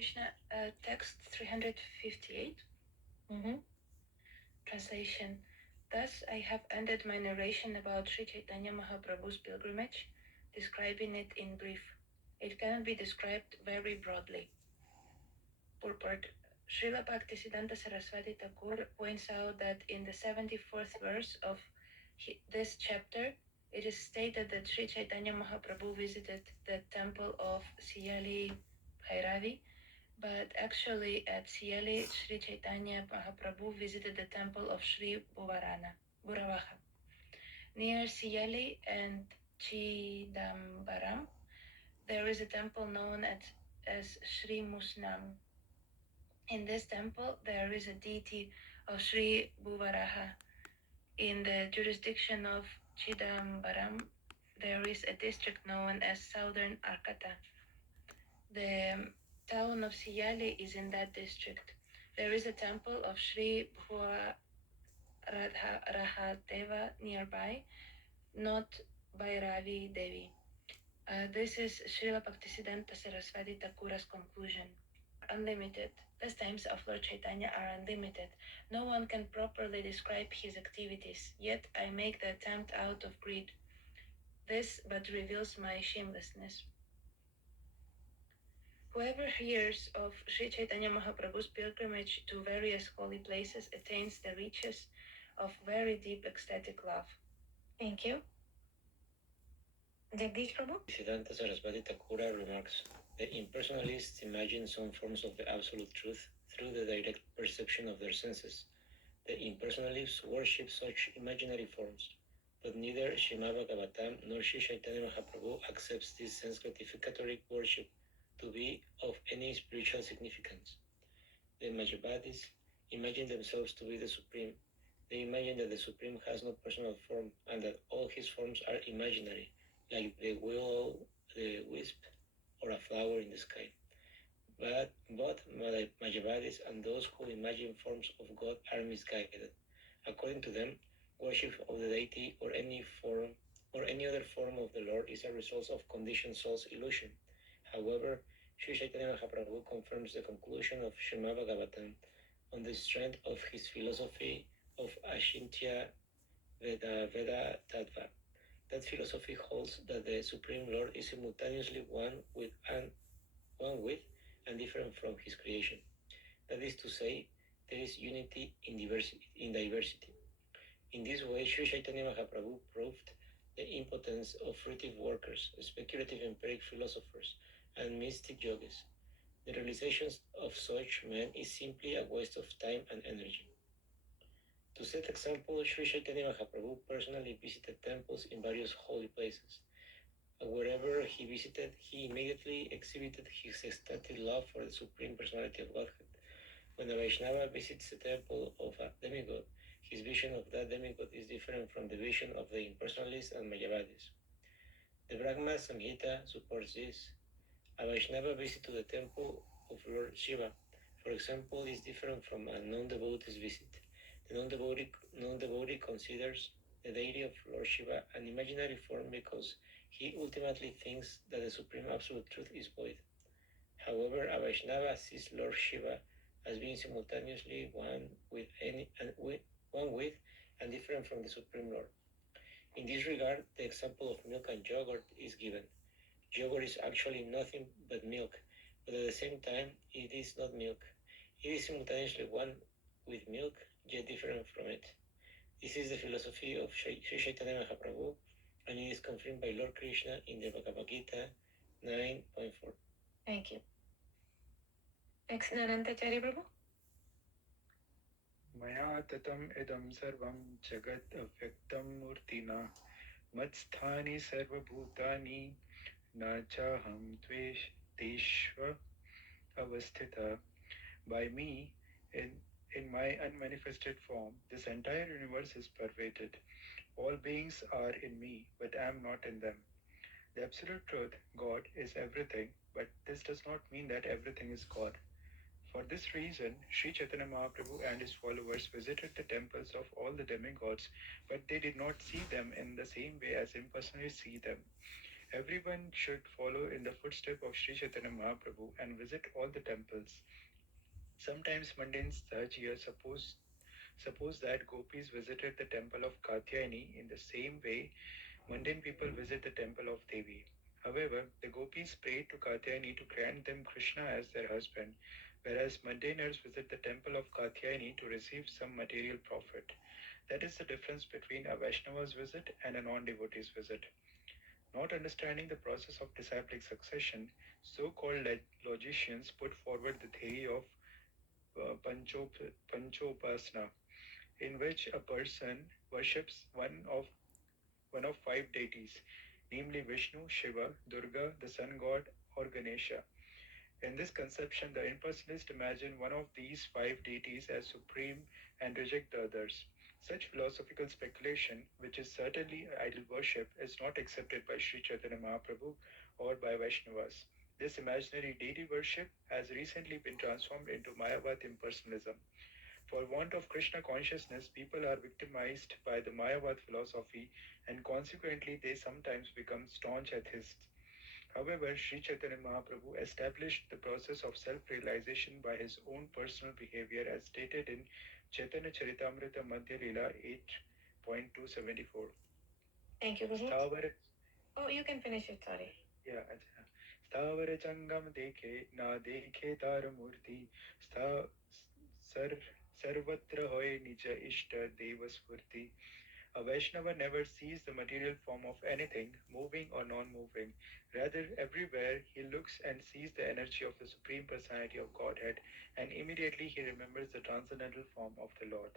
Krishna, text 358. Translation. Thus, I have ended my narration about Sri Chaitanya Mahaprabhu's pilgrimage, describing it in brief. It cannot be described very broadly. Purport. Srila Bhaktisiddhanta Saraswati Thakur points out that in the 74th verse of this chapter, it is stated that Sri Chaitanya Mahaprabhu visited the temple of Siyali Bhairavi, but actually at Siyali, Sri Chaitanya Mahaprabhu visited the temple of Sri Buravaha. Near Siyali and Chidambaram, there is a temple known as Sri Musnam. In this temple, there is a deity of Sri Bhuvaraha. In the jurisdiction of Chidambaram, there is a district known as Southern Arcata. The town of Siyali is in that district. There is a temple of Sri Bhuvaradhadeva nearby, not Bhairavi Devi. This is Srila Bhaktisiddhanta Saraswati Thakura's conclusion. Unlimited. Pastimes of Lord Chaitanya are unlimited. No one can properly describe his activities, yet I make the attempt out of greed. This but reveals my shamelessness. Whoever hears of Sri Chaitanya Mahaprabhu's pilgrimage to various holy places attains the reaches of very deep ecstatic love. Thank you. Jagdish Prabhu? Siddhanta Saraswati Thakura remarks, the impersonalists imagine some forms of the absolute truth through the direct perception of their senses. The impersonalists worship such imaginary forms, but neither Srimad Bhagavatam nor Sri Chaitanya Mahaprabhu accepts this sense gratificatory worship to be of any spiritual significance. The Mayavadis imagine themselves to be the Supreme. They imagine that the Supreme has no personal form and that all his forms are imaginary, like the will, the wisp, or a flower in the sky. But both Mayavadis and those who imagine forms of God are misguided. According to them, worship of the deity or any other form of the Lord is a result of conditioned soul's illusion. However, Sri Chaitanya Mahaprabhu confirms the conclusion of Srimad Bhagavatam on the strength of his philosophy of Ashintya Veda Tattva. That philosophy holds that the Supreme Lord is simultaneously one with and different from his creation. That is to say, there is unity in diversity. In this way, Sri Chaitanya Mahaprabhu proved the impotence of fruitive workers, speculative empiric philosophers, and mystic yogis. The realization of such men is simply a waste of time and energy. To set example, Sri Chaitanya Mahaprabhu personally visited temples in various holy places. Wherever he visited, he immediately exhibited his ecstatic love for the Supreme Personality of Godhead. When a Vaishnava visits the temple of a demigod, his vision of that demigod is different from the vision of the impersonalists and Mayavadis. The Brahma Samhita supports this. A Vaishnava visit to the temple of Lord Shiva, for example, is different from a non-devotee's visit. The non-devotee considers the deity of Lord Shiva an imaginary form because he ultimately thinks that the Supreme Absolute Truth is void. However, a Vaishnava sees Lord Shiva as being simultaneously one with and different from the Supreme Lord. In this regard, the example of milk and yogurt is given. Yogurt is actually nothing but milk, but at the same time, it is not milk. It is simultaneously one with milk, yet different from it. This is the philosophy of Sri Chaitanya Mahaprabhu, and it is confirmed by Lord Krishna in the Bhagavad Gita 9.4. Thank you. Next, Anantacharya Prabhu. मया ततम् इदं सर्वं जगत् अव्यक्तं मूर्तिना मत्स्थानि सर्वभूतानि न चाहं तेष्व avasthita. By me, in my unmanifested form, this entire universe is pervaded. All beings are in me, but I am not in them. The absolute truth, God, is everything, but this does not mean that everything is God. For this reason, Sri Chaitanya Mahaprabhu and his followers visited the temples of all the demigods, but they did not see them in the same way as impersonalists see them. Everyone should follow in the footsteps of Sri Chaitanya Mahaprabhu and visit all the temples. Sometimes mundane Sahajiya suppose that gopis visited the temple of Katyayani in the same way mundane people visit the temple of Devi. However, the gopis prayed to Katyayani to grant them Krishna as their husband, whereas mundaners visit the temple of Katyayani to receive some material profit. That is the difference between a Vaishnava's visit and a non-devotee's visit. Not understanding the process of disciplic succession, so-called logicians put forward the theory of Panchopasana, in which a person worships one of five deities, namely Vishnu, Shiva, Durga, the sun god, or Ganesha. In this conception, the impersonalists imagine one of these five deities as supreme and reject the others. Such philosophical speculation, which is certainly idol worship, is not accepted by Sri Chaitanya Mahaprabhu or by Vaishnavas. This imaginary deity worship has recently been transformed into Mayavad impersonalism. For want of Krishna consciousness, people are victimized by the Mayavad philosophy and consequently they sometimes become staunch atheists. However, Sri Chaitanya Mahaprabhu established the process of self-realization by his own personal behavior as stated in Chaitanya Charitamrita Madhya Lila 8.274. Thank you, Prabhu. स्थावर Oh, you can finish it, sorry. या अच्छा स्थावर जंगम देखे ना देखे तार मूर्ति स्था सर सर्वत्र होय निज इष्ट देव स्फूर्ति. A Vaishnava never sees the material form of anything, moving or non moving. Rather, everywhere he looks and sees the energy of the Supreme Personality of Godhead, and immediately he remembers the transcendental form of the Lord.